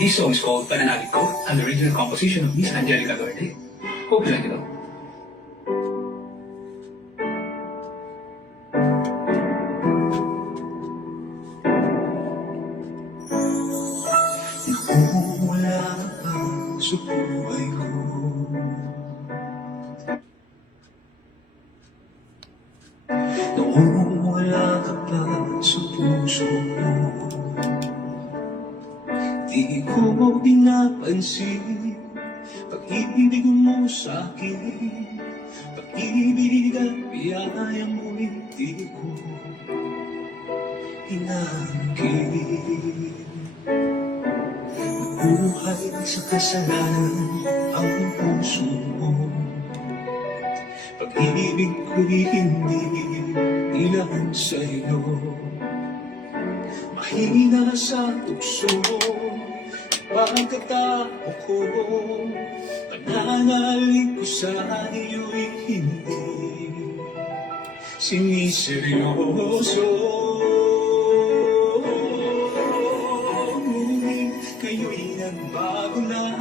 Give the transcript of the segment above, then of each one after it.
This song is called Pananalig Ko, an original composition of Miss Angelica Verde. Hope you like it all. Wala ka pa sa buhay ko. Noong wala ka pa sa puso ko, di ko pinapansin pag-ibig mo sa'kin. Pag-ibig at biyaya mo'y di ko inaangkin. Buhay sa kasalanan ang puso mo. Pag-ibig ko'y hindi ilan sa'yo. Mahina sa tukso, pagkatao ko. Pananalig ko sa iyo'y hindi siniseryoso. Kayo'y nagbago na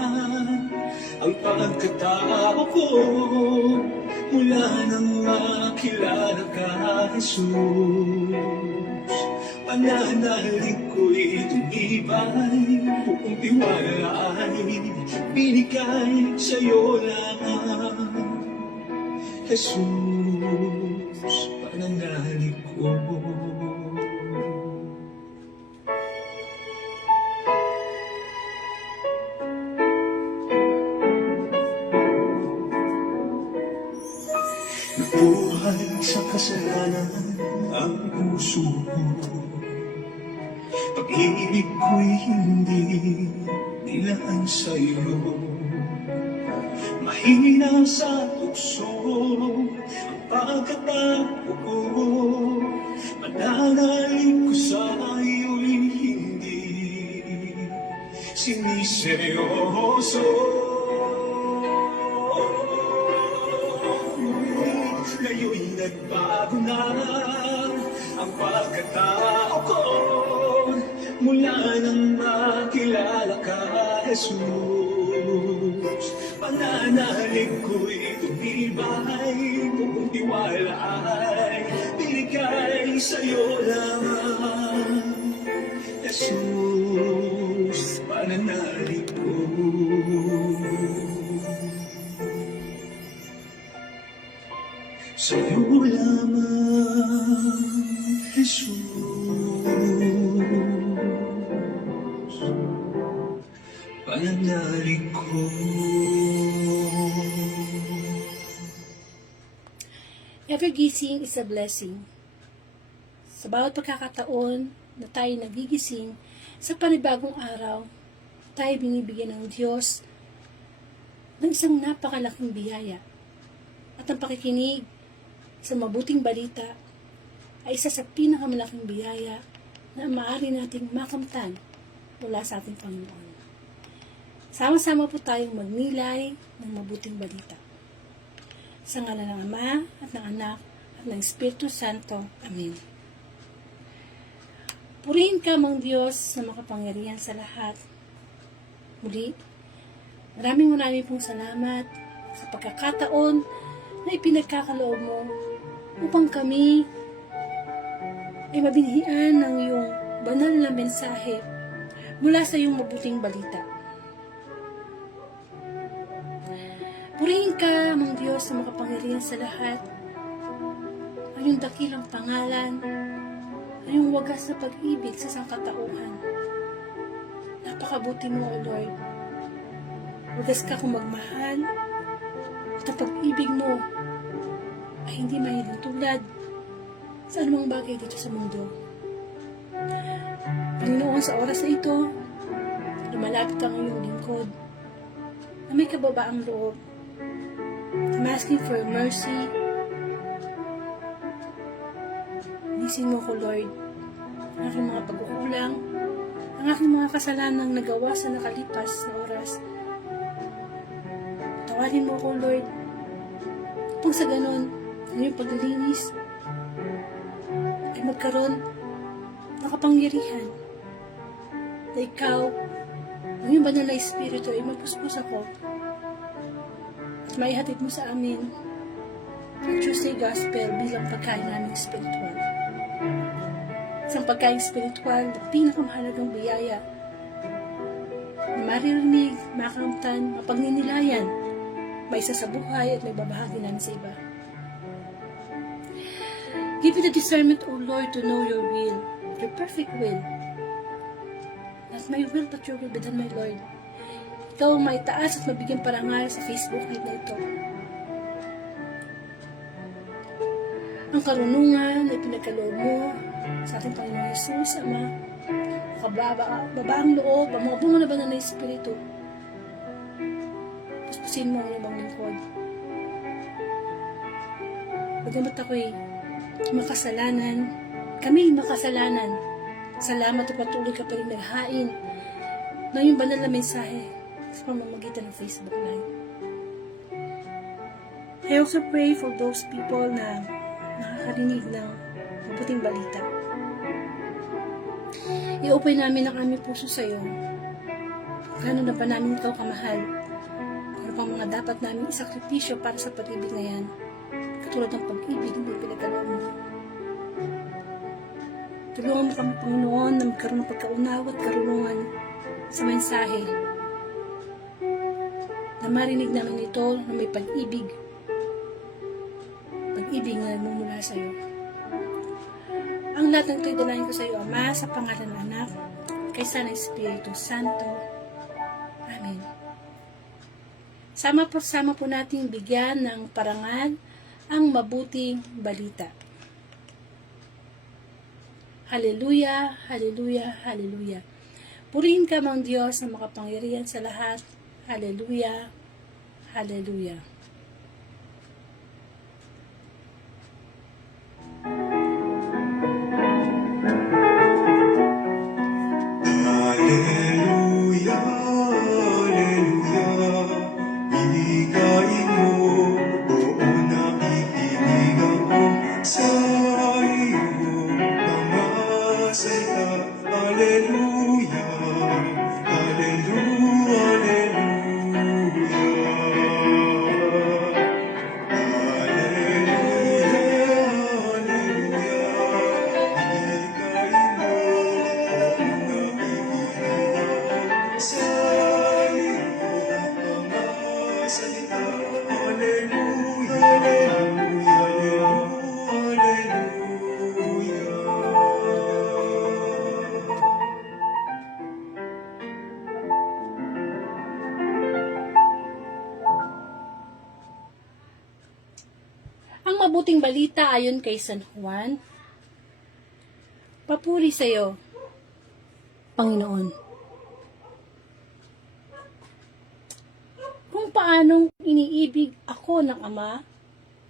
ang pagkatao ko. Mula nang makilala ka, Jesus, pananalig ko'y tumibay. Buong tiwala ay binigay sa'yo lamang, Jesus, pananalig ko. Buhay sa kasalanan ang puso ko. Pag-ibig ko'y hindi nilaan sa'yo. Mahina sa tukso ang pagkatao ko. Pananalig ko sa iyo'y hindi siniseryoso. Ngayo'y nagbago na ang pagkatao ko. Mula nang makilala ka, Jesus, pananalig ko'y tumibay. Buong tiwala ay binigay sa'yo lamang, Jesus, pananalig ko. Sa'yo lamang, Jesus, pananalig ko. Every gising is a blessing. Sa bawat pagkakataon na tayo nagigising sa panibagong araw, tayo binibigyan ng Diyos ng isang napakalaking biyaya. At ang pakikinig sa mabuting balita ay isa sa pinakamalaking biyaya na maaari nating makamtan mula sa ating Panginoon. Sama-sama po tayong magnilay ng mabuting balita. Sa ngalan ng Ama at ng Anak at ng Espiritu Santo. Amen. Purihin ka, mong Diyos, na makapangyarihan sa lahat. Muli, maraming pong salamat sa pagkakataon na ipinagkakaloob mo upang kami ay mabinhian ng iyong banal na mensahe mula sa iyong mabuting balita. Purihin ka, amang Diyos na makapangyarihan sa lahat. Ang iyong dakilang pangalan, ang iyong wagas na pag-ibig sa sangkatauhan. Napakabuti mo, O Lord. Wagas ka kung magmahal, at ang pag-ibig mo ay hindi mahintulad sa anumang bagay dito sa mundo. Panginoon, sa oras na ito, lumalapit ang iyong lingkod na may kababaang loob. I'm asking for mercy. Nisin mo ko, Lord, ang aking mga pagkukulang, ang aking mga kasalanang nagawa sa nakalipas na oras. Tawarin mo ko, Lord, upang sa ganon, ang iyong paglilinis ay magkaroon ng kapangyarihan na ikaw Ang iyong banal na espiritu ay magpuspos ako at maihatid mo sa amin ang Tuesday Gospel bilang pagkain namin espiritual. Isang pagkain espiritual na pinakamahalagang biyaya na maririnig, makamtan, mapagninilayan, maisa sa buhay at may babahagi namin sa iba. Give me the discernment, O Lord, to know your will, your perfect will. Not my will, but your will be done, my Lord. Ikaw ang maitaas at mabigyan parangal sa Facebook Live na ito. Ang karunungan na pinagkaloob mo sa ating Panginoon Jesus, Ama, babaang loob, ang mga bunga na banal na Espiritu, puspusin mo ang ibang lingkod. Bagamat ako'y makasalanan, kami makasalanan, salamat at patuloy ka pa rin naghain ng iyong banal na mensahe sa pamamagitan ng Facebook Live. I also pray for those people na nakakarinig ng mabuting balita. I-open namin ang aming puso sa iyo. Gano'n na ba namin ikaw kamahal? Ano pang mga dapat namin isakripisyo para sa pag-ibig na yan? Katulad ng pag-ibig na pinagkaloob mo. Tulungan mo kami, Panginoon, na magkaroon ng pagkaunawa at karunungan sa mensahe. Na marinig namin ito na may pag-ibig. Pag-ibig na nagmumula sa iyo. Ang lahat ng ito'y dalahin ko sa iyo, Ama, sa pangalan ng Anak, kaysa ng Espiritu Santo. Amen. Sama po nating bigyan ng parangal ang mabuting balita. Hallelujah, hallelujah, hallelujah. Purihin ka mang Diyos na makapangyarihan sa lahat. Hallelujah, hallelujah. Hallelujah, hallelujah. Bigay mo, oo, nakikinig ako sa iyong mga salita. Hallelujah, hallelujah, Ang mabuting balita ayon kay San Juan. Papuri sa iyo, Panginoon. Kung paanong iniibig ako ng Ama,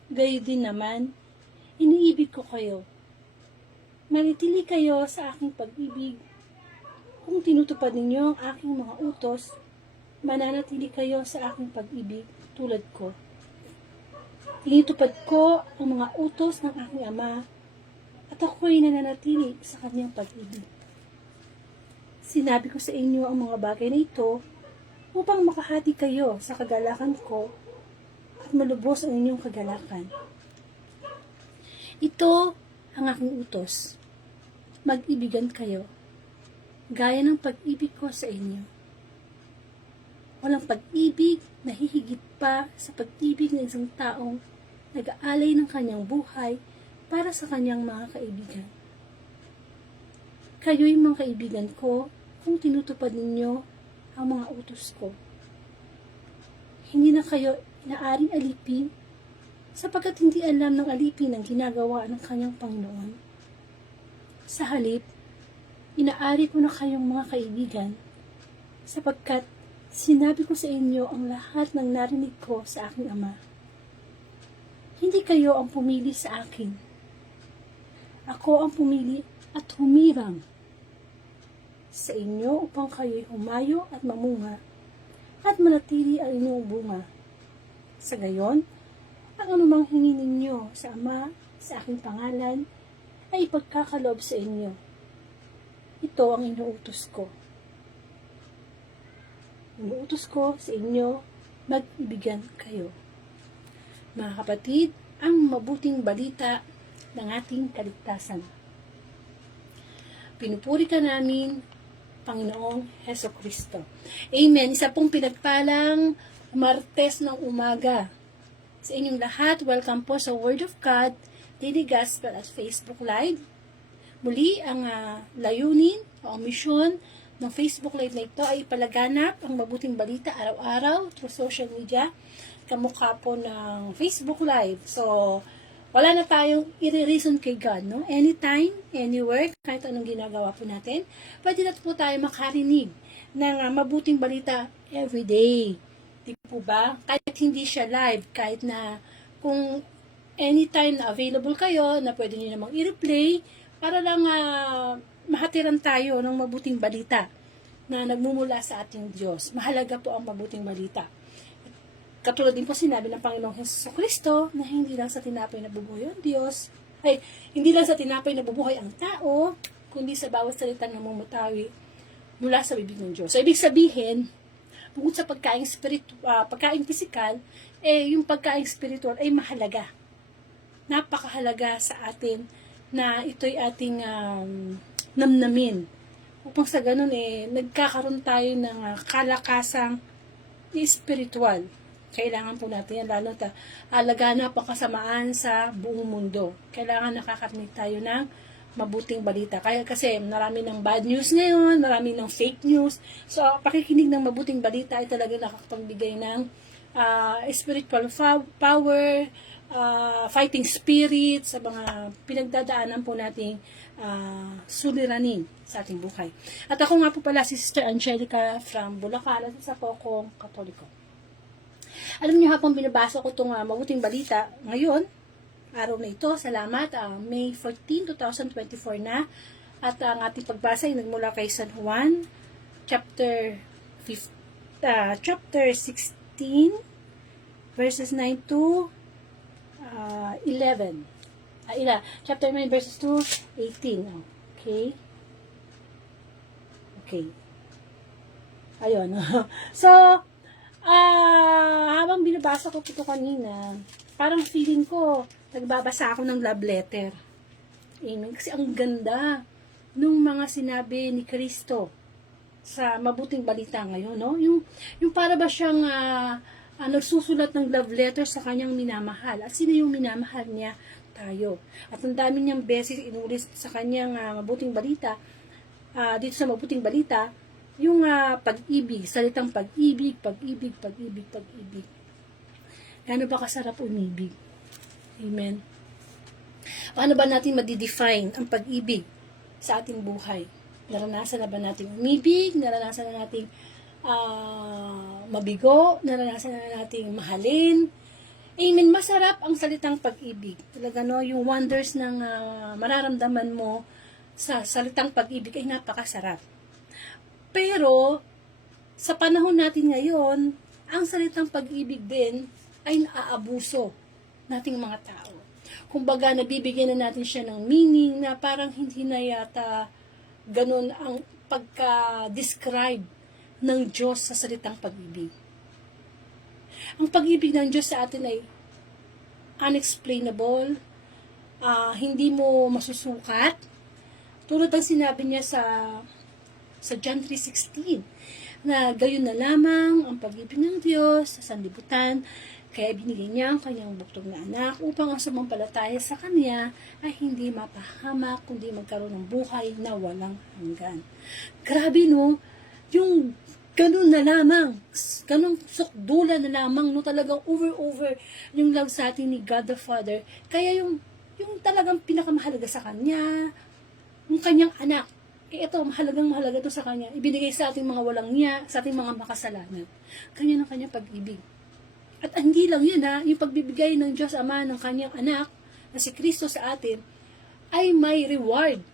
gayon din naman, iniibig ko kayo. Manitili kayo sa aking pag-ibig. Kung tinutupad ninyo ang aking mga utos, mananatili kayo sa aking pag-ibig tulad ko. Tinutupad ko ang mga utos ng aking Ama at ako'y nananatili sa kanyang pag-ibig. Sinabi ko sa inyo ang mga bagay na ito upang makahati kayo sa kagalakan ko at malubos ang inyong kagalakan. Ito ang aking utos. Mag-ibigan kayo, gaya ng pag-ibig ko sa inyo. Walang pag-ibig na hihigit pa sa pag-ibig ng isang taong nag-aalay ng kanyang buhay para sa kanyang mga kaibigan. Kayo'y mga kaibigan ko kung tinutupad ninyo ang mga utos ko. Hindi na kayo inaaring alipin sapagkat hindi alam ng alipin ang ginagawa ng kanyang Panginoon. Sa halip, inaari ko na kayong mga kaibigan sapagkat sinabi ko sa inyo ang lahat ng narinig ko sa aking Ama. Hindi kayo ang pumili sa akin. Ako ang pumili at humirang sa inyo upang kayo'y humayo at mamunga at manatili ang inyong bunga. Sa gayon, ang anumang hingi ninyo sa Ama sa aking pangalan ay ipagkakaloob sa inyo. Ito ang inuutos ko. Inuutos ko sa inyo, mag-ibigan kayo. Mga kapatid, ang mabuting balita ng ating kaligtasan. Pinupuri ka namin, Panginoong Heso Kristo. Amen. Isa pong pinagpalang Martes ng umaga. Sa inyong lahat, welcome po sa Word of God, Daily Gospel at Facebook Live. Muli, ang layunin o misyon ng Facebook Live na ito ay palaganap ang mabuting balita araw-araw through social media, kamukha po ng Facebook Live. So, wala na tayong i-reason kay God, no? Anytime, anywhere, kahit anong ginagawa po natin, pwede na po tayo makarinig ng mabuting balita everyday. Di po ba? Kahit hindi siya live, kahit na kung anytime na available kayo, na pwede nyo namang i-replay, para lang mahatiran tayo ng mabuting balita na nagmumula sa ating Diyos. Mahalaga po ang mabuting balita. Katulad din po sinabi ng Panginoong Hesus Kristo na hindi lang sa tinapay nabubuhay ang Diyos, ay hindi lang sa tinapay nabubuhay ang tao, kundi sa bawat salitang namumutawi mula sa bibig ng Diyos. So, ibig sabihin, bukod sa pagkain pisikal, yung pagkain spiritual ay mahalaga. Napakahalaga sa atin na ito'y ating namnamin. Upang sa ganun, nagkakaroon tayo ng kalakasang spiritual. Kailangan po natin yan, lalo na alaganap ang kasamaan sa buong mundo. Kailangan nakakarinig tayo ng mabuting balita. Kasi marami ng bad news ngayon, marami ng fake news. So, pakikinig ng mabuting balita ay talaga nakakapagbigay ng spiritual power, fighting spirit sa mga pinagdadaanan po nating suliranin sa ating buhay. At ako nga po pala si Sister Angelica from Bulacan at isa po akong Katoliko. Alam niyo, habang binabasa ko itong mabuting balita ngayon, araw na ito, salamat, May 14, 2024 na, at ang ating pagbasa ay nagmula kay San Juan, chapter 16, verses 9 to 11. Chapter 9, verses 2, 18. Okay? Okay. Ayun. So, habang binabasa ko ito kanina, parang feeling ko, nagbabasa ako ng love letter. Amen. Kasi ang ganda nung mga sinabi ni Kristo sa mabuting balita ngayon, no? Yung para ba siyang nagsusulat ng love letter sa kanyang minamahal. At sino yung minamahal niya? Tayo. At ang dami niyang beses inulit sa kanyang mabuting balita, dito sa mabuting balita, yung pag-ibig, salitang pag-ibig, pag-ibig, pag-ibig, pag-ibig. Gaano ba kasarap umibig? Amen. Paano ba natin madidefine ang pag-ibig sa ating buhay? Naranasan na ba natin umibig? Naranasan na natin mabigo? Naranasan na natin mahalin? Amen. Masarap ang salitang pag-ibig. Talaga, no, yung wonders ng mararamdaman mo sa salitang pag-ibig ay napakasarap. Pero, sa panahon natin ngayon, ang salitang pag-ibig din ay naaabuso nating mga tao. Kumbaga, nabibigyan na natin siya ng meaning na parang hindi na yata ganun ang pagka-describe ng Diyos sa salitang pag-ibig. Ang pag-ibig ng Diyos sa atin ay unexplainable, hindi mo masusukat. Tulad ng sinabi niya sa John 3:16, na gayon na lamang ang pag-ibig ng Diyos sa sanlibutan, kaya binigay niya ang kanyang buktong na anak upang ang sumampalataya sa kanya ay hindi mapahamak, kundi magkaroon ng buhay na walang hanggan. Grabe, no? Yung ganun na lamang, ganun sukdulan na lamang, no? Talagang over yung love sa atin ni God the Father. Kaya yung talagang pinakamahalaga sa kanya, yung kanyang anak, ito, mahalaga to sa kanya. Ibinigay sa ating mga walang niya, sa ating mga makasalanan. Kanya ng kanyang pag-ibig. At hindi lang yun, yung pagbibigay ng Diyos Ama ng kanyang anak, na si Kristo sa atin, ay may reward.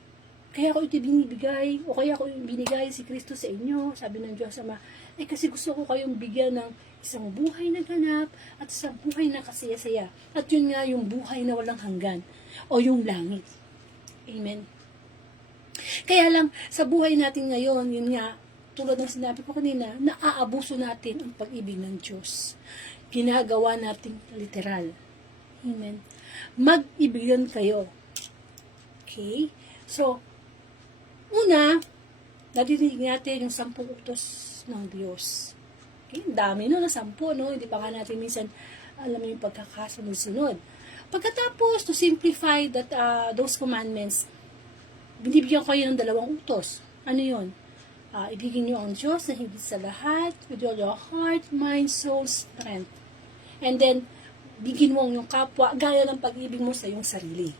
Kaya ko ito binibigay, o kaya ko binigay si Kristo sa inyo, sabi ng Diyos Ama, kasi gusto ko kayong bigyan ng isang buhay na ganap, at isang buhay na kasaya-saya. At yun nga, yung buhay na walang hanggan, o yung langit. Amen. Kaya lang, sa buhay natin ngayon, yun nga, tulad ng sinabi ko kanina, naaabuso natin ang pag-ibig ng Diyos. Ginagawa natin literal. Amen. Mag-ibigan kayo. Okay? So, una, nadidinig natin yung 10 utos ng Diyos. Okay? Ang dami no, na 10, no? Hindi pa nga natin minsan alam yung pagkakasunod-sunod. Pagkatapos, to simplify those commandments, binibigyan kayo ng 2 utos. Ano yun? Ibigin nyo ang Diyos na higit sa lahat, with all your heart, mind, soul, strength. And then, bigyan mo ang iyong kapwa, gaya ng pag-ibig mo sa iyong sarili.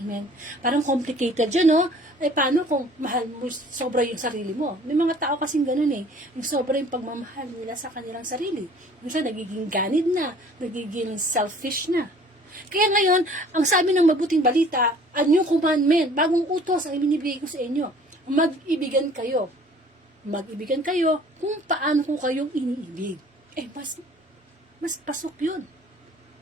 Amen. Parang complicated yun, no? Paano kung mahal mo sobra yung sarili mo? May mga tao kasing ganun eh. Yung sobra yung pagmamahal nila sa kanilang sarili. Minsan, nagiging ganid na, nagiging selfish na. Kaya ngayon, ang sabi ng mabuting balita, a new commandment, bagong utos ang ibinibigay ko sa inyo. Mag-ibigan kayo. Mag-ibigan kayo kung paano ko kayong iniibig. Mas pasok yun.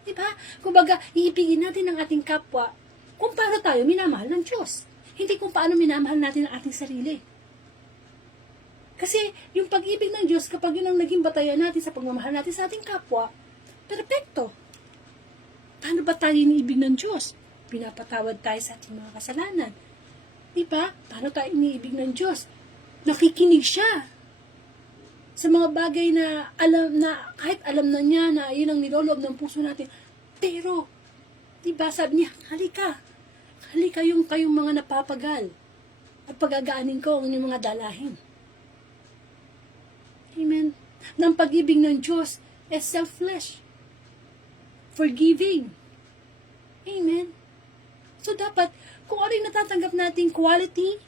Diba? Kumbaga, iibigin natin ang ating kapwa kung paano tayo minamahal ng Diyos. Hindi kung paano minamahal natin ang ating sarili. Kasi yung pag-ibig ng Diyos, kapag yun ang naging batayan natin sa pagmamahal natin sa ating kapwa, perfecto. Paano ba tayo iniibig ng Diyos? Pinapatawad tayo sa ating mga kasalanan. Diba? Paano tayo iniibig ng Diyos? Nakikinig siya sa mga bagay na kahit alam na niya na yun ang niloloob ng puso natin. Pero, diba, sabi niya, halika yung kayong mga napapagal at pagagaanin ko ang inyong mga dalahin. Amen. Ng pag-ibig ng Diyos is selfless. Forgiving. Amen. So, dapat, kung ano yung natatanggap nating quality,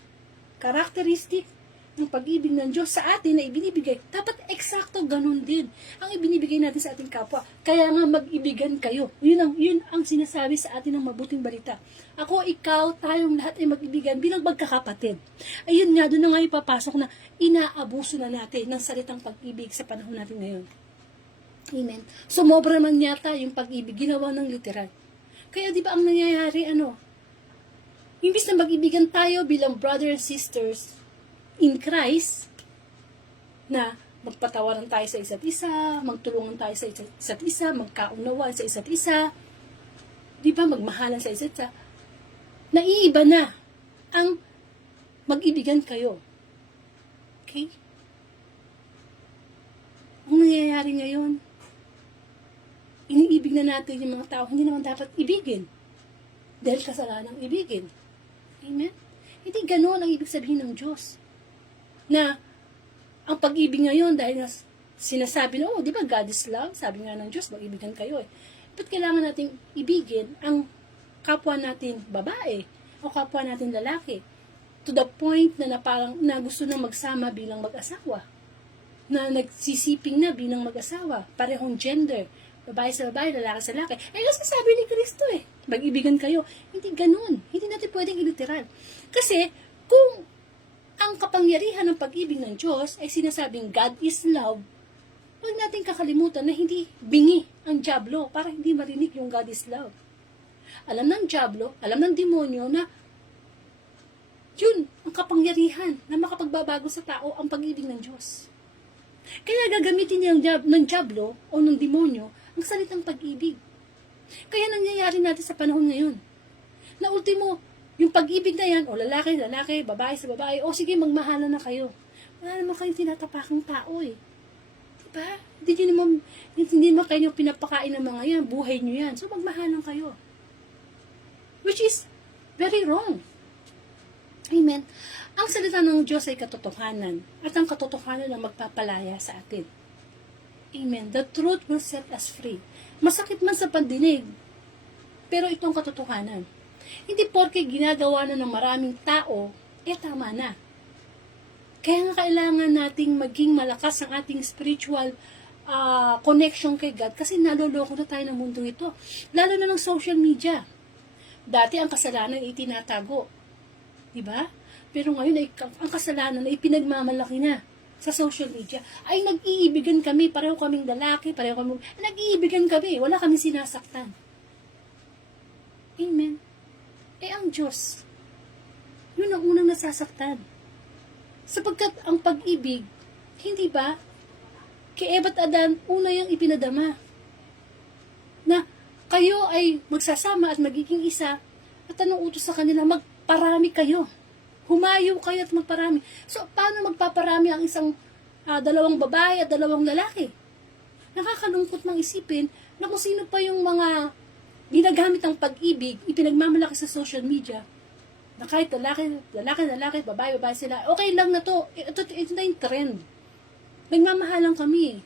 characteristic, ng pag-ibig ng Diyos sa atin na ibinibigay, dapat eksakto ganun din ang ibinibigay natin sa ating kapwa. Kaya nga mag-ibigan kayo. Yun ang sinasabi sa atin ng mabuting balita. Ako, ikaw, tayong lahat ay mag-ibigan bilang magkakapatid. Ayun nga, doon na nga ipapasok na inaabuso na natin ng salitang pag-ibig sa panahon natin ngayon. Amen. Sumobra man yata yung pag-ibig, ginawa ng literal. Kaya di ba ang nangyayari, imbis na mag-ibigan tayo bilang brothers and sisters in Christ, na magpatawaran tayo sa isa't isa, magtulungan tayo sa isa't isa, magkaunawaan sa isa't isa, di ba, magmahalan sa isa't isa, naiiba na ang mag-ibigan kayo. Okay? Ang nangyayari ngayon, iniibig na natin yung mga tao, hindi naman dapat ibigin. Dahil kasalanang ibigin. Amen? Hindi ganoon ang ibig sabihin ng Diyos. Na ang pag-ibig ngayon dahil sinasabi na, di ba God is love? Sabi nga ng Diyos, mag-ibigan kayo eh. Ba't kailangan nating ibigin ang kapwa natin babae o kapwa natin lalaki? To the point na parang na gusto na magsama bilang mag-asawa. Na nagsisiping na bilang mag-asawa. Parehong gender. Babae sa babae, lalaki sa lalaki. Kasi sabi ni Kristo mag-ibigan kayo. Hindi ganun. Hindi natin pwedeng iliteral. Kasi, kung ang kapangyarihan ng pag-ibig ng Diyos ay sinasabing God is love, huwag natin kakalimutan na hindi bingi ang dyablo para hindi marinig yung God is love. Alam ng dyablo, alam ng demonyo na yun ang kapangyarihan na makapagbabago sa tao ang pag-ibig ng Diyos. Kaya gagamitin niya ng dyablo o ng demonyo ang salitang pag-ibig. Kaya nangyayari natin sa panahon ngayon na ultimo, yung pag-ibig na yan, o lalaki, babae sa babae, o sige, magmahalan na kayo. Wala naman kayong tinatapakang tao Diba? Hindi naman kayo pinapakain ng mga yan, buhay nyo yan. So, magmahalan kayo. Which is very wrong. Amen. Ang salita ng Diyos ay katotohanan, at ang katotohanan ang magpapalaya sa atin. Amen. The truth will set us free. Masakit man sa pandinig, pero ito ang katotohanan. Hindi porke ginagawa na ng maraming tao, tama na. Kaya nga kailangan nating maging malakas ang ating spiritual connection kay God kasi naloloko na tayo ng mundo ito. Lalo na ng social media. Dati ang kasalanan ay itinatago. Diba? Pero ngayon ang kasalanan ay pinagmamalaki na sa social media. Ay nag-iibigan kami, pareho kaming lalaki, nag-iibigan kami, wala kaming sinasaktan. Amen. Ang Diyos, yun ang unang nasasaktan. Sapagkat ang pag-ibig, hindi ba, kay Eva at Adan, una yung ipinadama. Na kayo ay magsasama at magiging isa, at anong utos sa kanila? Magparami kayo. Humayo kayo at magparami. So, paano magpaparami ang isang dalawang babae at dalawang lalaki? Nakakalungkot mang isipin na kung sino pa yung mga ginagamit ang pag-ibig, ipinagmamalaki sa social media, na kahit lalaki, babae sila, okay lang na to. Ito na yung trend. Nagmamahalan kami.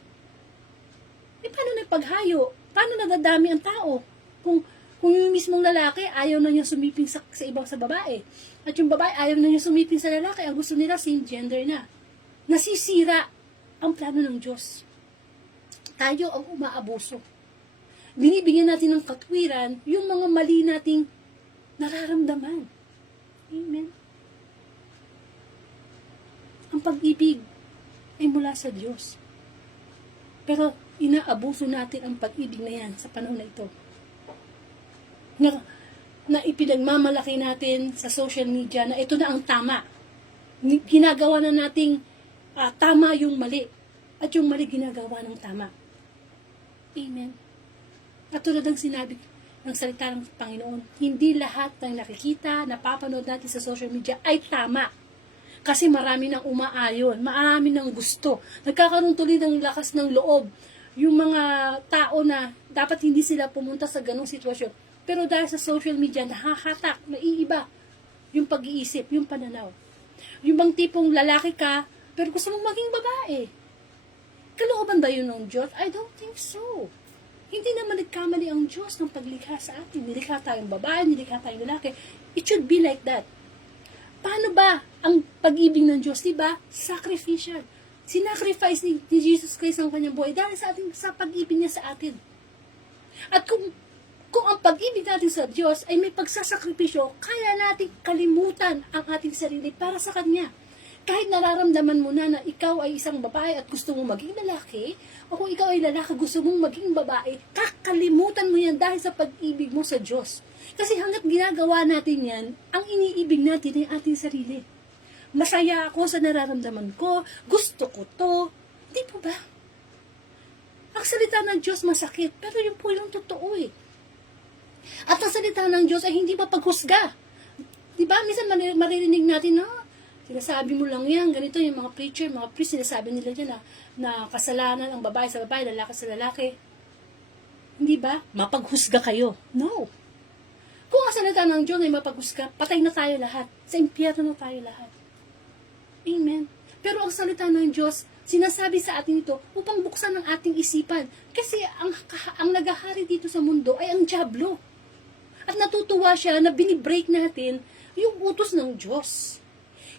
Paano na paghayo? Paano nadadami ang tao? Kung yung mismong lalaki, ayaw na niya sumiping sa ibang sa babae. At yung babae, ayaw na niya sumiping sa lalaki. Ang gusto nila, same gender na. Nasisira ang plano ng Diyos. Tayo ang umaabuso. Binibigyan natin ng katwiran yung mga mali nating nararamdaman. Amen. Ang pag-ibig ay mula sa Diyos. Pero inaabuso natin ang pag-ibig na yan sa panahon na ito. Na ipinagmamalaki natin sa social media na ito na ang tama. Ginagawa na nating tama yung mali. At yung mali ginagawa ng tama. Amen. At tulad ng sinabi ng salita ng Panginoon, hindi lahat ng nakikita, napapanood natin sa social media ay tama. Kasi marami nang umaayon, marami nang gusto. Nagkakaroon tuloy ng lakas ng loob. Yung mga tao na dapat hindi sila pumunta sa ganong sitwasyon. Pero dahil sa social media, nahahatak, naiiba yung pag-iisip, yung pananaw. Yung bang tipong lalaki ka, pero gusto mong maging babae. Kalooban ba yun ng Diyos? I don't think so. Hindi naman nagkamali ang Diyos ng paglikha sa atin. Nilikha tayong babae, nilikha tayong lalaki. It should be like that. Paano ba ang pag-ibig ng Diyos? Diba? Sacrificial. Sinacrifice ni Jesus Christ ang kanyang buhay dahil sa pag-ibig niya sa atin. At kung ang pag-ibig natin sa Diyos ay may pagsasakripisyo, kaya natin kalimutan ang ating sarili para sa Kanya. Kahit nararamdaman mo na ikaw ay isang babae at gusto mong maging lalaki, o kung ikaw ay lalaki gusto mong maging babae, kakalimutan mo yan dahil sa pag-ibig mo sa Diyos. Kasi hanggat ginagawa natin yan, ang iniibig natin ay ating sarili. Masaya ako sa nararamdaman ko, gusto ko to. Hindi po ba? Ang salita ng Diyos masakit, pero yun po yung totoo eh. At ang salita ng Diyos ay hindi mapaghusga. Diba? Minsan maririnig natin, sinasabi mo lang yan, ganito yung mga preacher, mga priest, sinasabi nila dyan na kasalanan ang babae sa babae, lalaki sa lalaki. Hindi ba? Mapaghusga kayo. No. Kung ang salita ng Diyos ay mapaghusga, patay na tayo lahat. Sa impyerno na tayo lahat. Amen. Pero ang salita ng Diyos, sinasabi sa atin ito upang buksan ang ating isipan. Kasi ang nagahari dito sa mundo ay ang dyablo. At natutuwa siya na binibreak natin yung utos ng Diyos.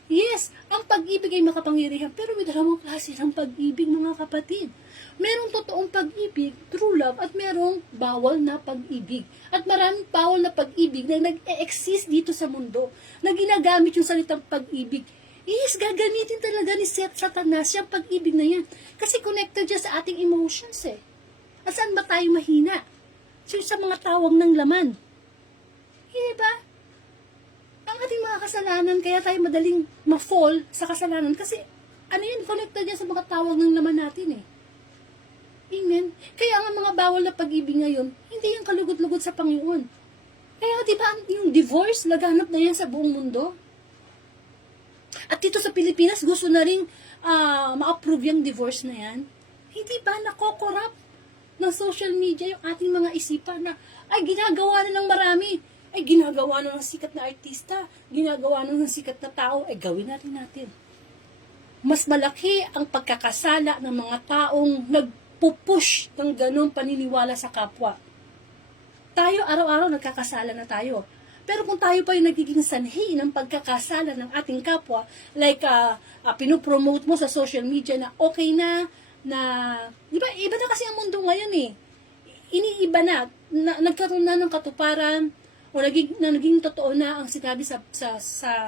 Yes, ang pag-ibig ay makapangyarihan, pero may dalawang klase ng pag-ibig, mga kapatid. Merong totoong pag-ibig, true love, at merong bawal na pag-ibig. At maraming bawal na pag-ibig na nag-e-exist dito sa mundo, na ginagamit yung salitang pag-ibig. Yes, gagamitin talaga ni Satanas yung pag-ibig na yan. Kasi connected siya sa ating emotions eh. At saan ba tayo mahina? So, sa mga tawag ng laman. Hindi ba? Ang ating mga kasalanan, kaya tayo madaling ma-fall sa kasalanan. Kasi, connected yan sa mga tawag ng laman natin eh. Amen? Kaya ang mga bawal na pag-ibig ngayon, hindi yung kalugod-lugod sa Panginoon. Kaya di ba yung divorce, laganap na yan sa buong mundo? At dito sa Pilipinas, gusto na rin ma-approve yung divorce na yan. Hindi ba nakokorrupt ng social media yung ating mga isipan na ay ginagawa na ng marami, ay ginagawa na ng sikat na artista, ginagawa na ng sikat na tao, ay gawin natin. Mas malaki ang pagkakasala ng mga taong nagpupush ng ganong paniniwala sa kapwa. Tayo araw-araw nagkakasala na tayo. Pero kung tayo pa yung nagiging sanhi ng pagkakasala ng ating kapwa, like pinopromote mo sa social media na okay na iba na kasi ang mundo ngayon eh. Iniiba na nagkaroon na ng katuparan, o naging totoo na ang sinabi sa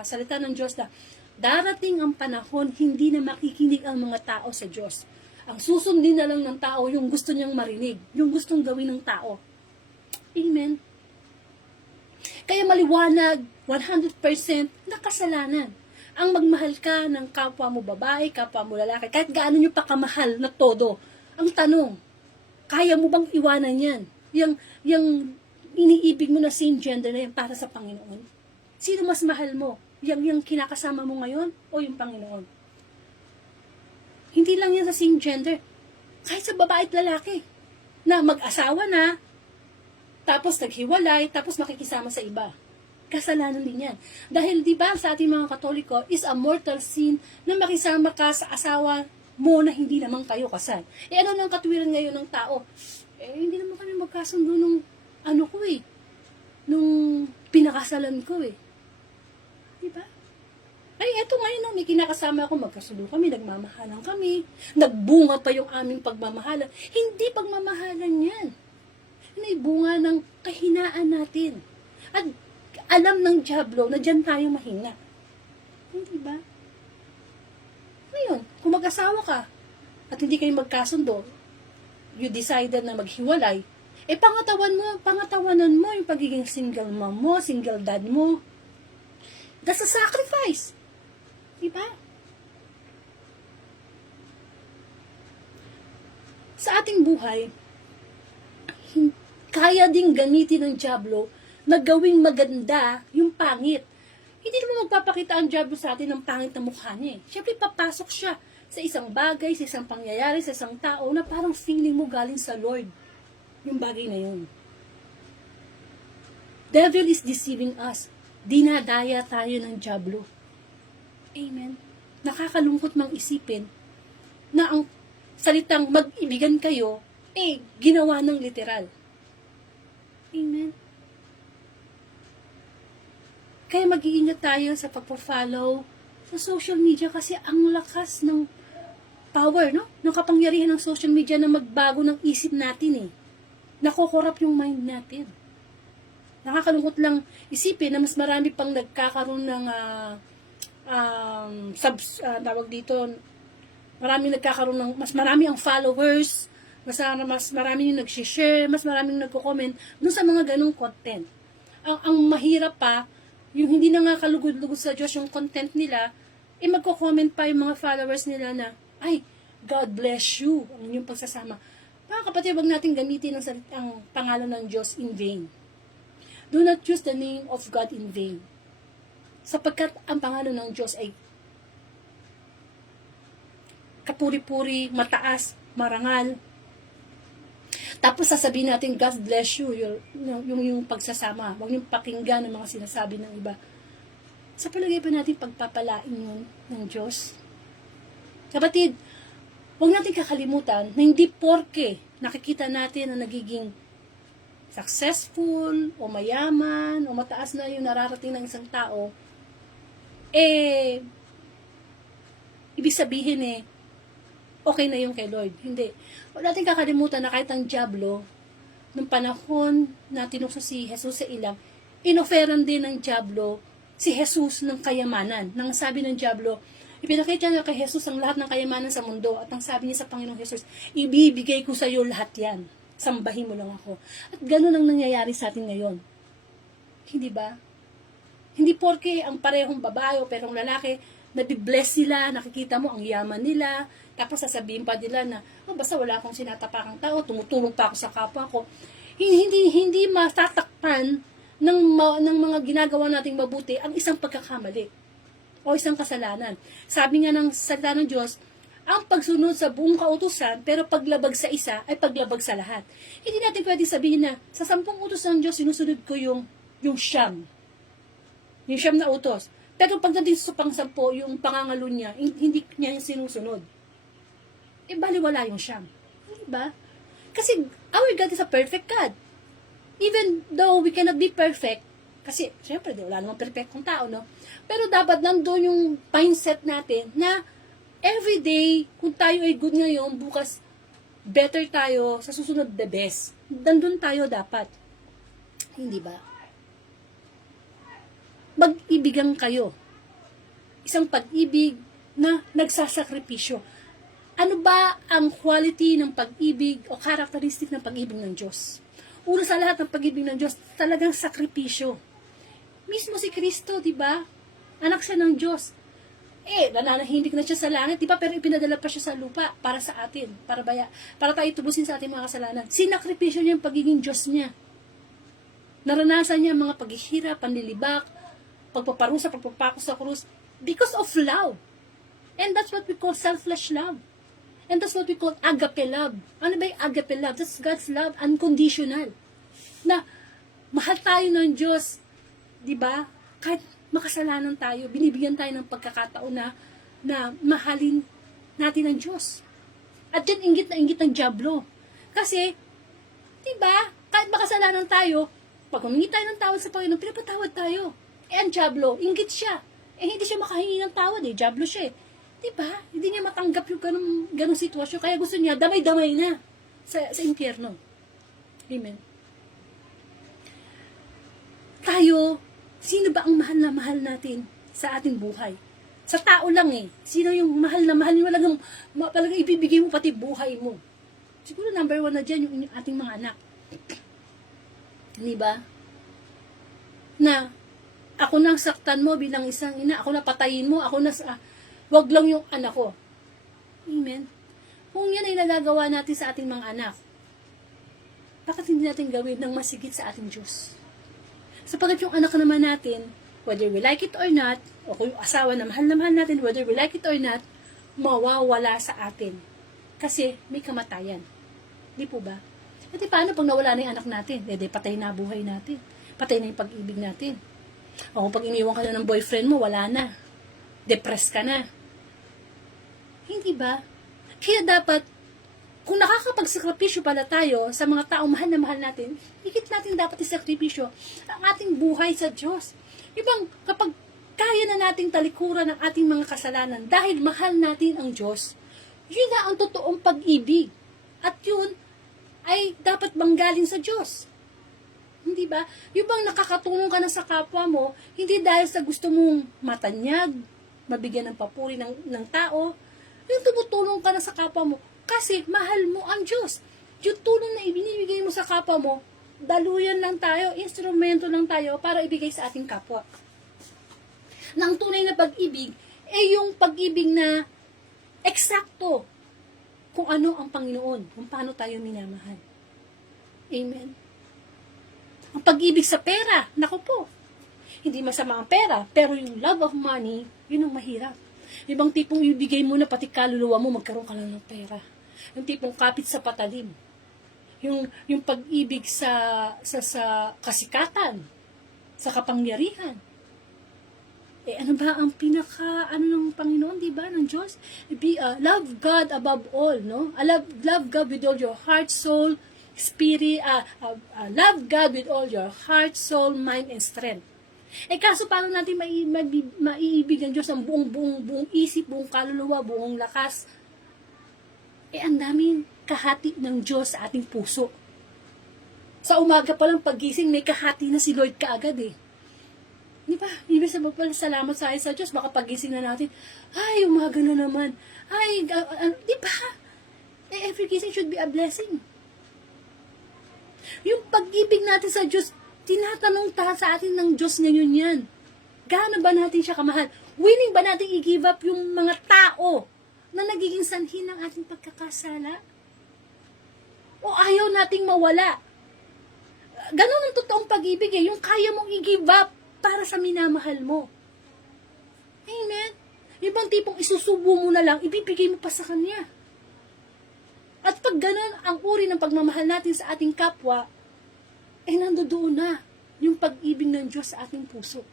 salita ng Diyos na darating ang panahon, hindi na makikinig ang mga tao sa Diyos. Ang susundin na lang ng tao yung gusto niyang marinig, yung gustong gawin ng tao. Amen. Kaya maliwanag, 100% na kasalanan. ang magmahal ka ng kapwa mo babae, kapwa mo lalaki, kahit gaano nyo pa kamahal na todo. Ang tanong, kaya mo bang iwanan yan? Yung iniibig mo na same gender na yan para sa Panginoon? Sino mas mahal mo? Yung kinakasama mo ngayon o yung Panginoon? Hindi lang yan sa same gender. Kahit sa babae at lalaki na mag-asawa na, tapos naghiwalay, tapos makikisama sa iba. Kasalanan din yan. Dahil di ba sa ating mga Katoliko is a mortal sin na makisama ka sa asawa mo na hindi naman kayo kasal. Ano nang katwiran ngayon ng tao? Hindi naman kami magkasundo nung nung pinakasalan ko Di ba? Eto ngayon may kinakasama ako, magkasundo kami, nagmamahalan kami, nagbunga pa yung aming pagmamahalan. Hindi pagmamahalan yan. May bunga ng kahinaan natin. At alam ng Diablo na dyan tayo mahina. Hindi ba? Ngayon, kung mag-asawa ka at hindi kayo magkasundo, you decided na maghiwalay, pangatawanan mo yung pagiging single mom mo, single dad mo. That's a sacrifice. Diba? Sa ating buhay, kaya ding gamitin ng Diablo na gawing maganda yung pangit. Hindi naman magpapakita ang Diablo sa atin ng pangit na mukha niya. Siyempre, papasok siya sa isang bagay, sa isang pangyayari, sa isang tao na parang feeling mo galing sa Lord. Yung bagay na yun. Devil is deceiving us. Dinadaya tayo ng Diablo. Amen. Nakakalungkot mang isipin na ang salitang mag-ibigan kayo, ginawa ng literal. Amen. Kaya mag-iingat tayo sa pagpo-follow sa social media kasi ang lakas ng power, no? Ng kapangyarihan ng social media na magbago ng isip natin Nakokorap yung mind natin. Nakakalungkot lang isipin na mas marami pang nagkakaroon ng tawag dito, mas marami ang followers, mas marami yung nag-share, mas maraming nagko-comment dun sa mga ganong content. Ang mahirap pa, yung hindi na nga kalugod-lugod sa Diyos yung content nila, magko-comment pa yung mga followers nila na, ay, God bless you, ang inyong pagsasama. Mga kapatid, wag natin gamitin ang pangalan ng Diyos in vain. Do not use the name of God in vain. Sapagkat ang pangalan ng Diyos ay kapuri-puri, mataas, marangal. Tapos sasabihin natin, God bless you, yung pagsasama. Huwag niyong pakinggan ang mga sinasabi ng iba. Sa palagay pa natin, pagpapalain yun ng Diyos. Kapatid, huwag natin kakalimutan na hindi porke nakikita natin na nagiging successful, o mayaman, o mataas na yung nararating ng isang tao, ibig sabihin okay na yung kay Lord. Hindi. Huwag natin kakalimutan na kahit ang Diablo, nung panahon na tinukso si Jesus sa ilang, inoferan din ng Diablo si Jesus ng kayamanan. Nang sabi ng Diablo, ipinakita niya kay Jesus ang lahat ng kayamanan sa mundo at ang sabi niya sa Panginoong Jesus, ibibigay ko sa iyo lahat yan. Sambahin mo lang ako. At ganun ang nangyayari sa atin ngayon. Hindi ba? Hindi porke ang parehong babae o parehong lalaki, nabibless sila, nakikita mo ang yaman nila, tapos sasabihin pa nila na, basta wala akong sinatapakang tao, tumutulong pa ako sa kapwa ko. Hindi matatakpan ng mga ginagawa nating mabuti ang isang pagkakamali o isang kasalanan. Sabi nga ng salita ng Diyos, ang pagsunod sa buong kautusan, pero paglabag sa isa ay paglabag sa lahat. Hindi natin pwede sabihin na sa 10 utos ng Diyos, sinusunod ko yung siyam. Yung siyam na utos. Pero pagdating sa pang-10, yung pangangalo niya, hindi niya yung sinusunod. Baliwala yung siyam. Diba? Kasi our God is a perfect God. Even though we cannot be perfect, kasi syempre, wala namang perfectong tao, no? Pero dapat nandoon yung mindset natin na everyday, kung tayo ay good ngayon, bukas better tayo, sa susunod the best. Nandun tayo dapat. Hindi ba? Mag-ibigan kayo. Isang pag-ibig na nagsasakripisyo. Ano ba ang quality ng pag-ibig o characteristic ng pag-ibig ng Diyos? Una sa lahat ng pag-ibig ng Diyos, talagang sakripisyo. Mismo si Kristo, di ba? Anak siya ng Diyos. Nananahimik na siya sa langit, di ba? Pero ipinadala pa siya sa lupa para sa atin, para tayo tubusin sa ating mga kasalanan. Sinakripisyo niya yung pagiging Diyos niya. Naranasan niya ang mga paghihirap, panlilibak, pagpaparusa, pagpapako sa krus, because of love. And that's what we call selfless love. And that's what we call agape love. Ano ba yung agape love? That's God's love, unconditional. Na mahal tayo ng Diyos, di ba? Kahit makasalanan tayo, binibigyan tayo ng pagkakataon na mahalin natin ang Diyos. At yan, inggit na inggit ng dyablo. Kasi, di ba, kahit makasalanan tayo, pag humingi tayo ng tawad sa Panginoon, pinapatawad tayo. Ang dyablo, inggit siya. Hindi siya makahingi ng tawad dyablo siya Diba? Hindi niya matanggap yung ganong sitwasyon. Kaya gusto niya, damay-damay na sa impyerno. Amen. Tayo, sino ba ang mahal na mahal natin sa ating buhay? Sa tao lang Sino yung mahal na mahal? Talagang ibibigay mo pati buhay mo. Siguro number 1 na dyan yung ating mga anak. Diba? Na, ako nang saktan mo bilang isang ina, ako na patayin mo, wag lang yung anak ko. Amen. Kung yan ay nagagawa natin sa ating mga anak, bakit hindi natin gawin ng masigit sa ating Diyos? Sapagkat yung anak naman natin, whether we like it or not, o kung yung asawa na mahal natin, whether we like it or not, mawawala sa atin. Kasi may kamatayan. Di po ba? At paano pag nawala na yung anak natin? Patay na buhay natin. Patay na yung pag-ibig natin. O kung pag iniwan ka na ng boyfriend mo, wala na. Depressed ka na. Hindi ba? Kaya dapat, kung nakakapagsakripisyo pala tayo sa mga taong mahal na mahal natin, higit natin dapat isakripisyo ang ating buhay sa Diyos. Ibang kapag kaya na nating talikuran ang ating mga kasalanan dahil mahal natin ang Diyos, yun na ang totoong pag-ibig. At yun ay dapat manggaling sa Diyos. Hindi ba? Yung bang nakakatulong ka na sa kapwa mo, hindi dahil sa gusto mong matanyag, mabigyan ng papuri ng tao, yung tumutulong ka na sa kapwa mo, kasi mahal mo ang Diyos. Yung tulong na ibinibigay mo sa kapwa mo, daluyan lang tayo, instrumento lang tayo para ibigay sa ating kapwa. Na ang tunay na pag-ibig, yung pag-ibig na eksakto kung ano ang Panginoon, kung paano tayo minamahal. Amen. Ang pag-ibig sa pera, naku po, hindi masama ang pera, pero yung love of money, yun ang mahirap. Ibang tipong ibigay mo na pati kaluluwa mo, magkaroon ka lang ng pera. Yung tipong kapit sa patalim. Yung pag-ibig sa kasikatan, sa kapangyarihan. Ano ba ang ng Panginoon, di ba, ng Diyos? Love God above all, no? Love God with all your heart, soul, spirit, love God with all your heart, soul, mind, and strength. Kaso paano natin maiibig ang Diyos ang buong isip, buong kaluluwa, buong lakas? Ang daming kahati ng Diyos sa ating puso. Sa umaga pa lang pagising, may kahati na si Lord kaagad Di ba? Ibig sabihin pala salamat sa Diyos, baka pagising na natin, ay, umaga na naman. Ay, di ba? Every gising should be a blessing. Yung pag-ibig natin sa Diyos, tinatanong sa atin ng Diyos ngayon yan. Gaano ba natin siya kamahal? Willing ba natin i-give up yung mga tao na nagiging sanhi ng ating pagkakasala? O ayaw nating mawala? Ganon ang totoong pag-ibig yung kaya mong i-give up para sa minamahal mo. Amen? Ibang tipong isusubo mo na lang, ibibigay mo pa sa Kanya. At pag ganon ang uri ng pagmamahal natin sa ating kapwa, nandoon na yung pag-ibig ng Diyos sa ating puso.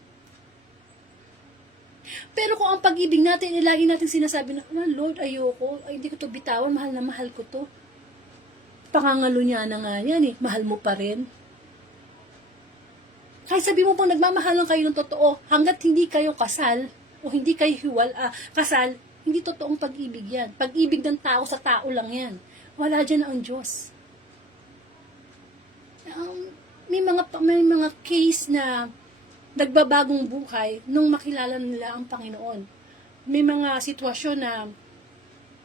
Pero kung ang pag-ibig natin, lagi natin sinasabi na, Lord, ayoko, hindi ko to bitawan, mahal na mahal ko to. Pangangalo niya na nga yan mahal mo pa rin. Kahit sabi mo pang nagmamahalan kayo ng totoo, hanggat hindi kayo kasal, o hindi kayo kasal, hindi totoong pag-ibig yan. Pag-ibig ng tao sa tao lang yan. Wala dyan ang Diyos. May mga case na nagbabagong buhay nung makilala nila ang Panginoon. May mga sitwasyon na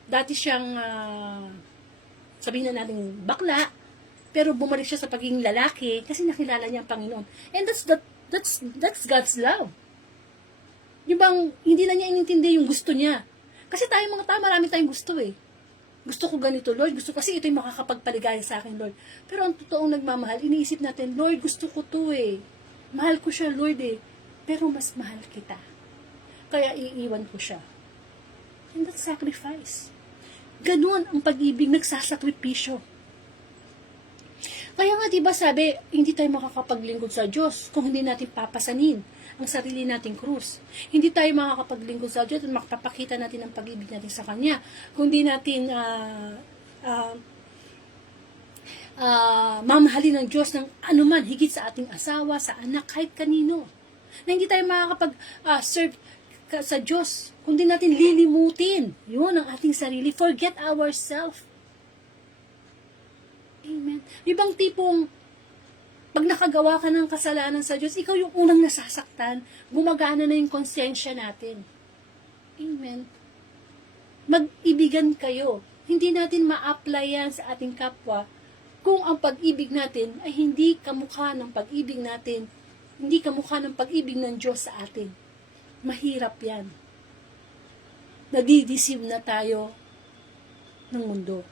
dati siyang sabihin na natin bakla, pero bumalik siya sa pagiging lalaki kasi nakilala niya ang Panginoon. And that's God's love. Yung bang, hindi na niya inintindi yung gusto niya. Kasi tayong mga tao, marami tayong gusto eh. Gusto ko ganito, Lord. Gusto kasi ito yung makakapagpaligaya sa akin, Lord. Pero ang totoong nagmamahal, iniisip natin, Lord, gusto ko to eh. Mahal ko siya, Lord eh. Pero mas mahal kita. Kaya iiwan ko siya. And that's sacrifice. Ganun ang pag-ibig, nagsasakripisyo. Kaya nga, diba sabi, hindi tayo makakapaglingkod sa Diyos kung hindi natin papasanin ang sarili nating krus. Hindi tayo makakapaglingkod sa Diyos at makapapakita natin ang pag-ibig natin sa Kanya. Kung hindi natin mamahalin ng Diyos ng anuman, higit sa ating asawa, sa anak, kahit kanino. Na hindi tayo makakapag-serve sa Diyos, kundi natin lilimutin. Yun ang ating sarili. Forget ourselves. Amen. Ibang tipong, pag nakagawa ka ng kasalanan sa Diyos, ikaw yung unang nasasaktan, gumagana na yung konsensya natin. Amen. Mag-ibigan kayo. Hindi natin ma-apply yan sa ating kapwa kung ang pag-ibig natin ay hindi kamukha ng pag-ibig natin, hindi kamukha ng pag-ibig ng Diyos sa atin. Mahirap yan. Nadideceive na tayo ng mundo.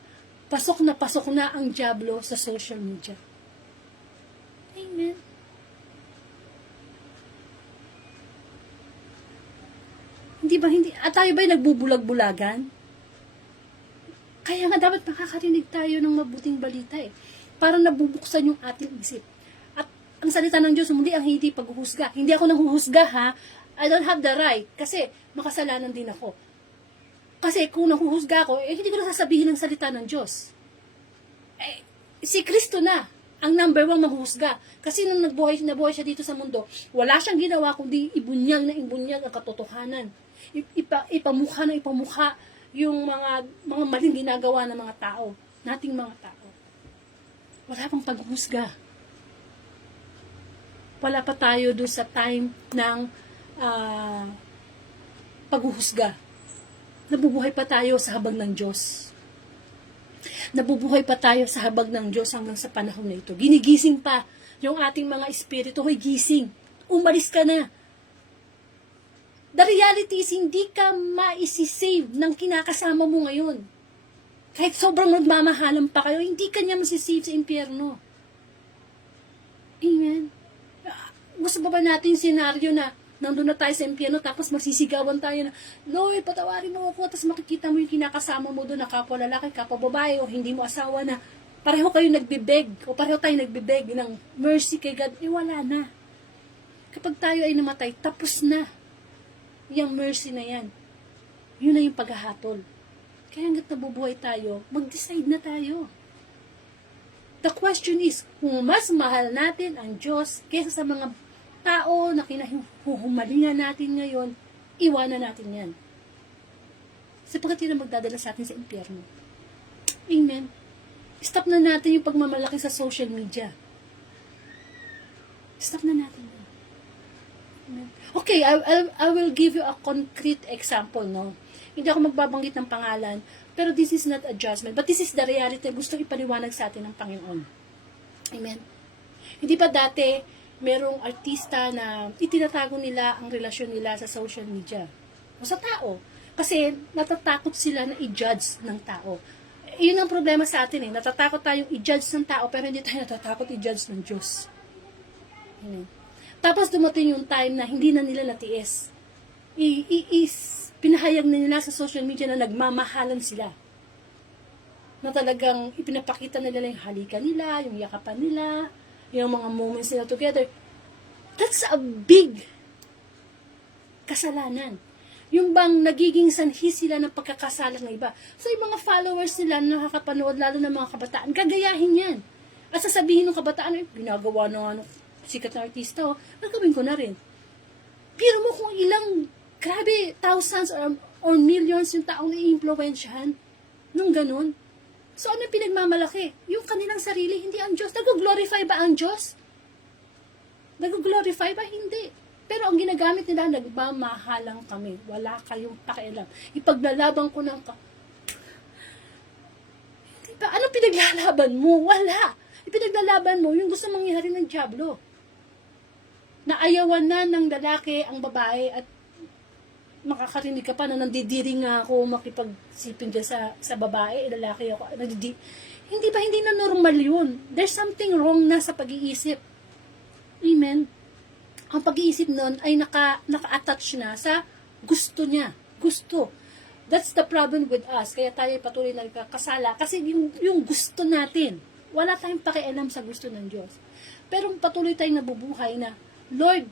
Pasok na ang dyablo sa social media. Amen. At tayo ba'y nagbubulag-bulagan? Kaya nga dapat makakarinig tayo ng mabuting balita eh. Para nabubuksan yung ating isip. At ang salita ng Diyos, muli ang hindi paghuhusga. Hindi ako nanghuhusga ha. I don't have the right. Kasi makasalanan din ako. Kasi kung nanghuhusga ako, hindi ko na sasabihin ng salita ng Diyos. Si Kristo na ang number 1 manghuhusga. Kasi nung nabuhay siya dito sa mundo, wala siyang ginawa kundi ibunyag ang katotohanan. Ipamukha yung mga maling ginagawa ng mga tao, nating mga tao. Wala pang paghuhusga. Wala pa tayo doon sa time ng paghuhusga. Nabubuhay pa tayo sa habag ng Diyos. Nabubuhay pa tayo sa habag ng Diyos hanggang sa panahon na ito. Ginigising pa yung ating mga espiritu. Hoy, gising. Umalis ka na. The reality is, hindi ka maisisave ng kinakasama mo ngayon. Kahit sobrang nagmamahalan pa kayo, hindi ka niya masisave sa impyerno. Amen. Gusto ba natin yung senaryo na nandun na tayo sa impyerno, tapos magsisigawan tayo na, Lord, patawarin mo ako, tapos makikita mo yung kinakasama mo doon na kapwa lalaki, kapwa babae, o hindi mo asawa na pareho kayo nagbibeg, o pareho tayo nagbibeg ng mercy kay God, wala na. Kapag tayo ay namatay, tapos na. Yung mercy na yan. Yun na yung paghahatol. Kaya hanggat nabubuhay tayo, mag-decide na tayo. The question is, kung mas mahal natin ang Diyos kaysa sa mga tao na kinahuhumalingan natin ngayon, iwanan natin yan. Sapagkat yun ang magdadala sa atin sa impyerno. Amen. Stop na natin yung pagmamalaki sa social media. Stop na natin. Amen. Okay, I will give you a concrete example, no? Hindi ako magbabanggit ng pangalan, pero this is not a judgment, but this is the reality. Gusto ipaliwanag sa atin ng Panginoon. Amen. Hindi ba dati, merong artista na itinatago nila ang relasyon nila sa social media o sa tao. Kasi natatakot sila na i-judge ng tao. Yun ang problema sa atin eh. Natatakot tayong i-judge ng tao pero hindi tayo natatakot i-judge ng Diyos. Amen. Tapos dumating yung time na hindi na nila natiis. Pinahayag na nila sa social media na nagmamahalan sila. Na talagang ipinapakita nila yung halikan nila, yung yakapan nila, yung mga moments nila together. That's a big kasalanan. Yung bang nagiging sanhi sila ng pagkakasala ng iba. So yung mga followers nila na nakakapanood, lalo ng mga kabataan, gagayahin yan. At sasabihin ng kabataan, ginagawa na sikat na artista, gagawin ko na rin. Pero mo kung ilang, grabe, thousands or millions yung taong i-influensyahan nung ganun. So, ano pinagmamalaki? Yung kanilang sarili, hindi ang Diyos. Nag-glorify ba ang Diyos? Nag-glorify ba? Hindi. Pero ang ginagamit nila, nagmamahalang kami. Wala kayong pakialam. Ipaglalaban ko ng diba? Ano pinaglalaban mo? Wala. Ipinaglalaban mo yung gusto mangyari ng dyablo. Naayawan na ng lalaki ang babae at nakakarinig ka pa na nandidiri nga ako makipagsipin dyan sa babae, lalaki ako, hindi ba hindi na normal yun? There's something wrong na sa pag-iisip. Amen? Ang pag-iisip nun ay naka-attach na sa gusto niya. Gusto. That's the problem with us. Kaya tayo patuloy na nagkakasala. Kasi yung gusto natin, wala tayong pakialam sa gusto ng Diyos. Pero patuloy tayong nabubuhay na, Lord,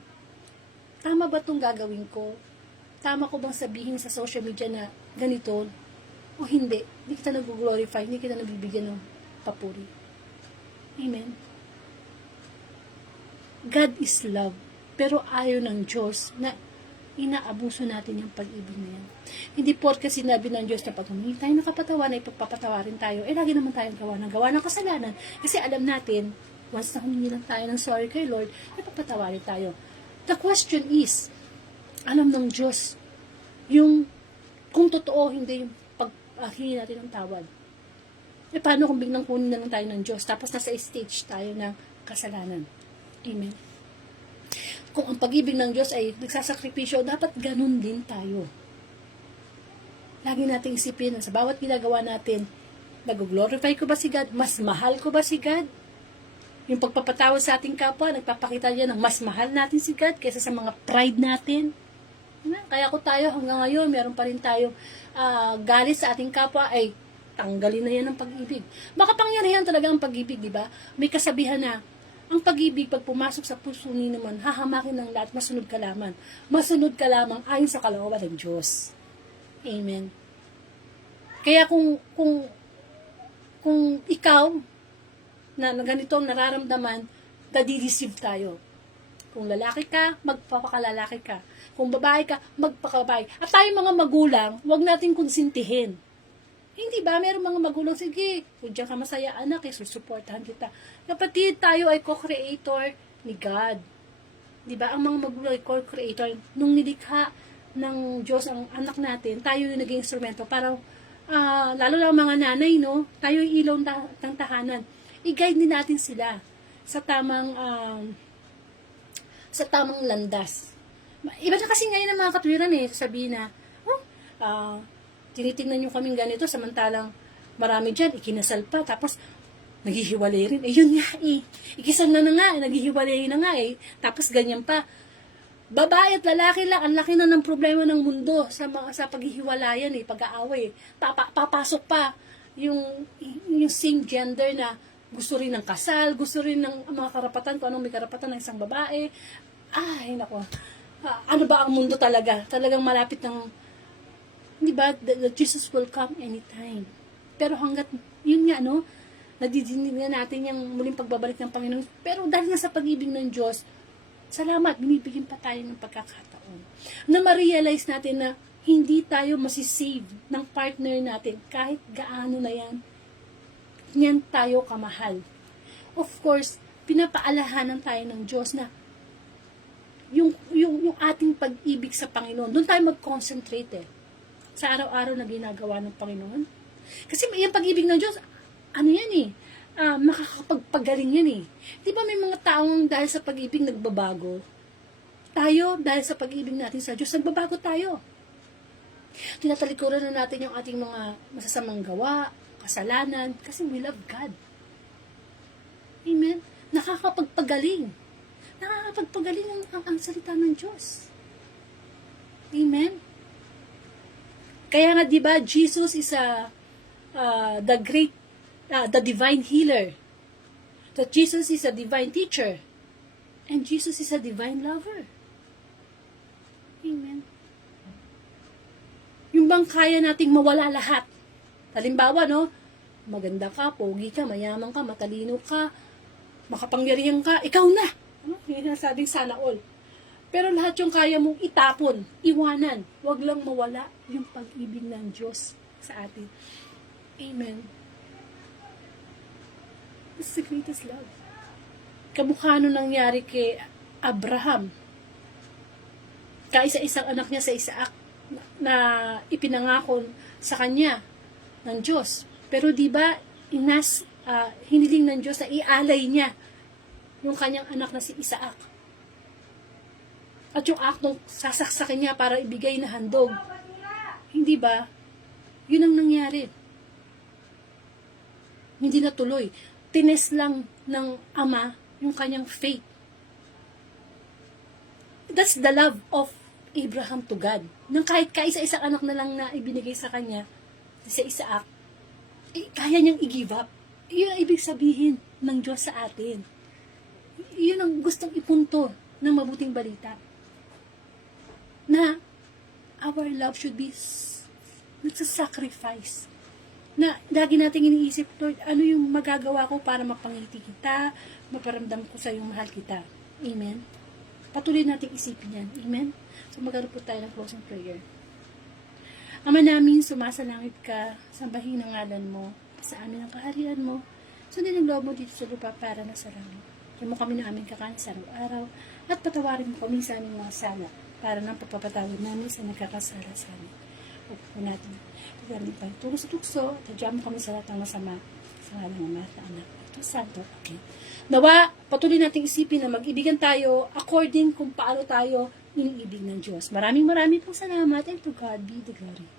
tama ba itong gagawin ko? Tama ko bang sabihin sa social media na ganito? O hindi? Hindi kita nag-glorify, hindi kita nabibigyan ng papuri. Amen? God is love. Pero ayaw ng Diyos na inaabuso natin yung pag-ibig na yan. Hindi porke sinabi ng Diyos na pag humingi tayo ng kapatawaran, ay pagpapatawarin tayo, lagi naman tayong gawa ng kasalanan. Kasi alam natin, once na humingi lang tayo ng sorry kay Lord, ay pagpatawarin tayo. The question is, alam ng Diyos, yung kung totoo, hindi yung pag-hingi natin ng tawad. Paano kung biglang kunin na lang tayo ng Diyos, tapos nasa stage tayo ng kasalanan? Amen. Kung ang pag-ibig ng Diyos ay nagsasakripisyo, dapat ganun din tayo. Lagi nating isipin na sa bawat ginagawa natin, nag-glorify ko ba si God? Mas mahal ko ba si God? Yung pagpapatawad sa ating kapwa, nagpapakita niya ng mas mahal natin si God kaysa sa mga pride natin. Kaya kung tayo hanggang ngayon, meron pa rin tayong galit sa ating kapwa, ay tanggalin na yan ng pag-ibig. Makapangyarihan talaga ang pag-ibig, di ba? May kasabihan na, ang pag-ibig, pag pumasok sa puso ni naman, hahamakin ng lahat, masunod ka lamang. Masunod ka lamang ayon sa kalooban ng Diyos. Amen. Kaya kung ikaw, na ganito ang nararamdaman, nadi-receive tayo. Kung lalaki ka, magpapakalalaki ka. Kung babae ka, magpakababae. At tayong mga magulang, huwag natin konsintihin. Hindi ba? Meron mga magulang, sige, kung diyan ka masaya anak, susuportahan kita. Kapatid, tayo ay co-creator ni God. Di ba? Ang mga magulang ay co-creator. Nung nilikha ng Diyos ang anak natin, tayo yung naging instrumento para, lalo lang mga nanay, no? Tayo yung ilaw ng tahanan. I-guide din natin sila sa tamang landas. Iba na kasi ngayon ang mga katwiran sabihin na, tinitingnan nyo kaming ganito, samantalang marami dyan, ikinasal pa, tapos naghihiwalay rin. Yun nga ikisal na nga, naghihiwalay na nga tapos ganyan pa. Babae at lalaki lang, ang laki na ng problema ng mundo sa paghihiwalayan pag-aaway. Papasok pa yung same gender na gusto rin ng kasal, gusto rin ng mga karapatan, kung anong may karapatan ng isang babae. Ay, nako. Ano ba ang mundo talaga? Talagang malapit ng, di ba, that Jesus will come anytime. Pero hanggat, yun nga, nadidinig nga natin yung muling pagbabalik ng Panginoon. Pero dahil nga sa pag-ibig ng Diyos, salamat, binibigyan pa tayo ng pagkakataon. Na ma-realize natin na hindi tayo masisave ng partner natin kahit gaano na yan. Yan tayo kamahal. Of course, pinapaalahanan tayo ng Diyos na yung ating pag-ibig sa Panginoon, doon tayo mag-concentrate sa araw-araw na ginagawa ng Panginoon. Kasi yung pag-ibig ng Diyos, ano yan makakapagpagaling yan Di ba may mga taong dahil sa pag-ibig nagbabago? Tayo, dahil sa pag-ibig natin sa Diyos, nagbabago tayo. Tinatalikuran na natin yung ating mga masasamang gawa, kasalanan, kasi we love God. Amen? Nakakapagpagaling. Nakakapagpagaling ang salita ng Diyos. Amen? Kaya nga, di ba, Jesus is the divine healer. That Jesus is a divine teacher. And Jesus is a divine lover. Amen. Yung bang kaya nating mawala lahat? Halimbawa, maganda ka, pogi ka, mayaman ka, matalino ka, makapangyarihan ka, ikaw na. Yung nasabing sana all. Pero lahat yung kaya mong itapon, iwanan, wag lang mawala yung pag-ibig ng Diyos sa atin. Amen. This is the greatest love. Kamukha nung nangyari kay Abraham. Kaisa-isang anak niya sa Isaac na ipinangako sa kanya ng Diyos. Pero di ba hiniling ng Diyos na ialay niya yung kanyang anak na si Isaac. At yung aktong sasaksakin niya para ibigay na handog. Hindi ba? Yun ang nangyari. Hindi natuloy. Tines lang ng ama yung kanyang faith. That's the love of Abraham to God. Nang kahit kaisa-isang anak na lang na ibinigay sa kanya, sa Isaac, kaya niyang i-give up. Yun ang ibig sabihin ng Diyos sa atin. Yun ang gustong ipunto ng mabuting balita. Na our love should be nagsasacrifice. Na lagi nating iniisip, Lord, ano yung magagawa ko para mapangiti kita, maparamdam ko sa yung mahal kita. Amen? Patuloy nating isipin yan. Amen? So magkaroon po tayo ng closing prayer. Ama namin, sumasalangit ka, sambahin ang ngalan mo, sa amin ang kaharian mo, sundin ang loob mo dito sa lupa para na sa langit. Yan mo kami na aming kakain sa araw-araw, at patawarin mo kami sa aming mga sala, para nang pagpapatawad namin sa nagkakasala sa amin. Huwag po natin, pagaling pa tulong sa tukso, at hadyan mo kami sa lahat ng masama, sa ngalan ng Ama at Anak, at Santo. Amen. Nawa, patuloy nating isipin na mag-ibigan tayo according kung paano tayo iniibig ng Diyos. Maraming pong salamat, and to God be the glory.